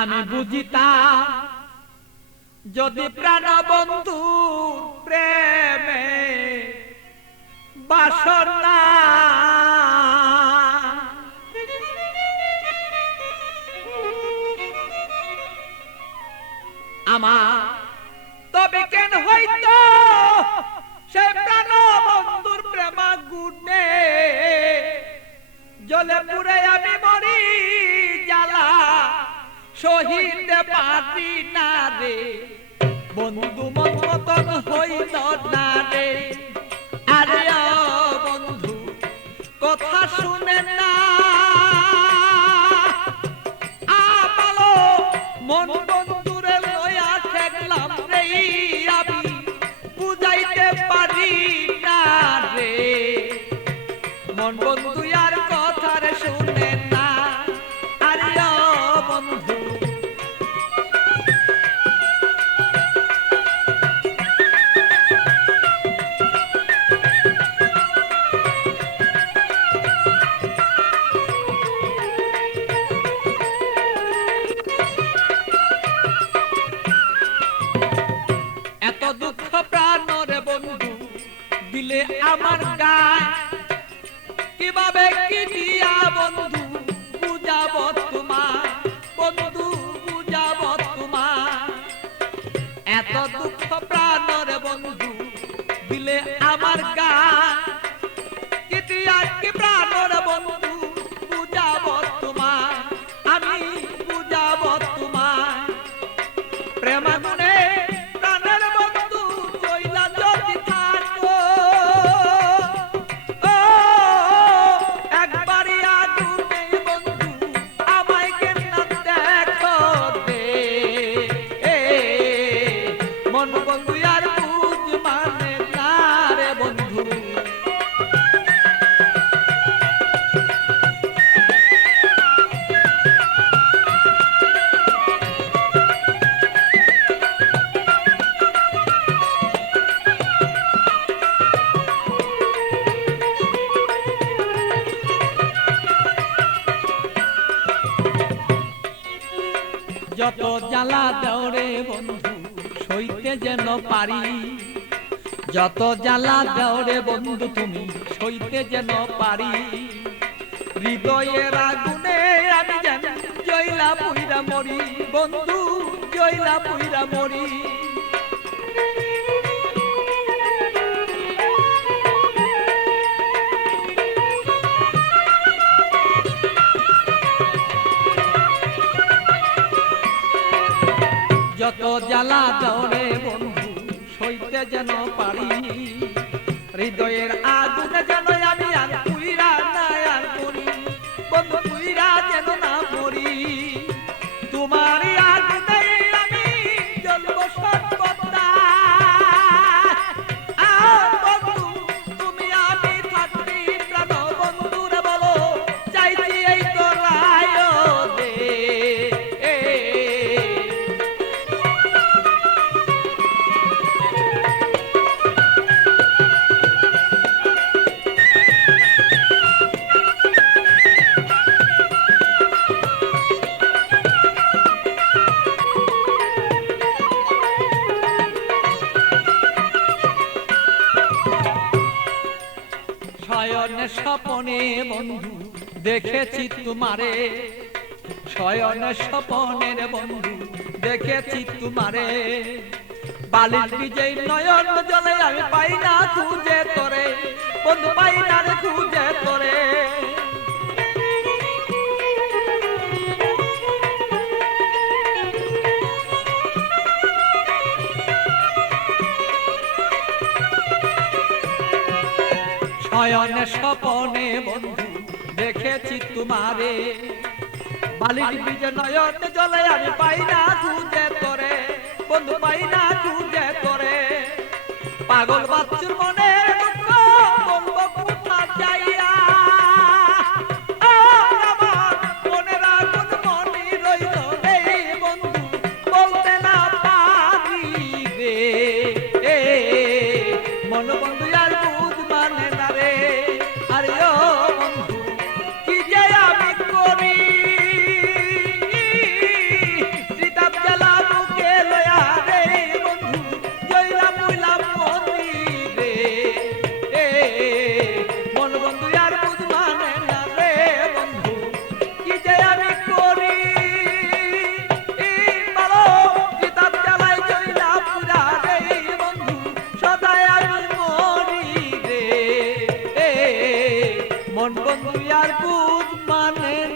আমি বুঝিতাম যদি প্রাণ বন্ধু প্রেমে বাসনা আমার তবে কেন হইতো সে প্রাণ বন্ধুর প্রেমাগুনে জলে পুরে আমি মরি জ্বালা সহিতে পারি না রে বন্ধু মন মতন হইল না রে আরে বন্ধু কথা শুনে না আমালো মন বন্ধুরে লয়া ঠেকলাম রে আমি বুঝাইতে পারি না রে মন বন্ধু আর কথা রে শুনে না আরে বন্ধু এত দুঃখ প্রাণরে বন্ধু দিলে আমার গায় কিভাবে কি দিয়া বন্ধু বুঝাব তোমার বন্ধু বুঝাব তোমার এত দুঃখ প্রাণরে বন্ধু দিলে আমার গায় কি দিয়া কি প্রাণরে বন্ধু বুঝাব তোমার আমি বুঝাব তোমার প্রেমাগুনে যত জ্বালা দেওরে বন্ধু সইতে যেন পারি যত জ্বালা দেওরে বন্ধু তুমি সইতে যেন পারি হৃদয়ের আগুনে আমি যেন জয়লা পুইরা মরি বন্ধু জয়লা পুইরা মরি যত জ্বালা দেওরে বন্ধু সইতে যেন পারি হৃদয়ের আগুনে যেন আমি আর পুইরা না আর মরি বন্ধু পুইরা যেন না মরি তোমার আগুনে আমি জ্বলব সর্বদা বন্ধু তুমি আমি থাকবি প্রাণ বন্ধুরে বলো চাইছি এই তো রায় দে শয়নে স্বপনে বন্ধু দেখেছি তোমারে শয়নে স্বপনের বন্ধু দেখেছি তোমারে বালির বিজয় নয়ন জলে আমি পাই না খুঁজে তোরে বন্ধু পাই না রে খুঁজে তোরে শয়নে স্বপনে বন্ধু দেখেছি তোমারে বালির বীজ নয়ন জলে আমি পাই না খুঁজে তোরে বন্ধু পাই না খুঁজে তোরে পাগল বাচ্চুর মনে দুঃখ বলবো কোথা যাইয়া আমার মনের আগুন মনে রইল রে বন্ধু বলতে না পারি রে মন বন্ধু আর বুঝ মানে না রে আরে ও বন্ধু কি যে আমি করি মন বন্ধু আর বুঝ মানে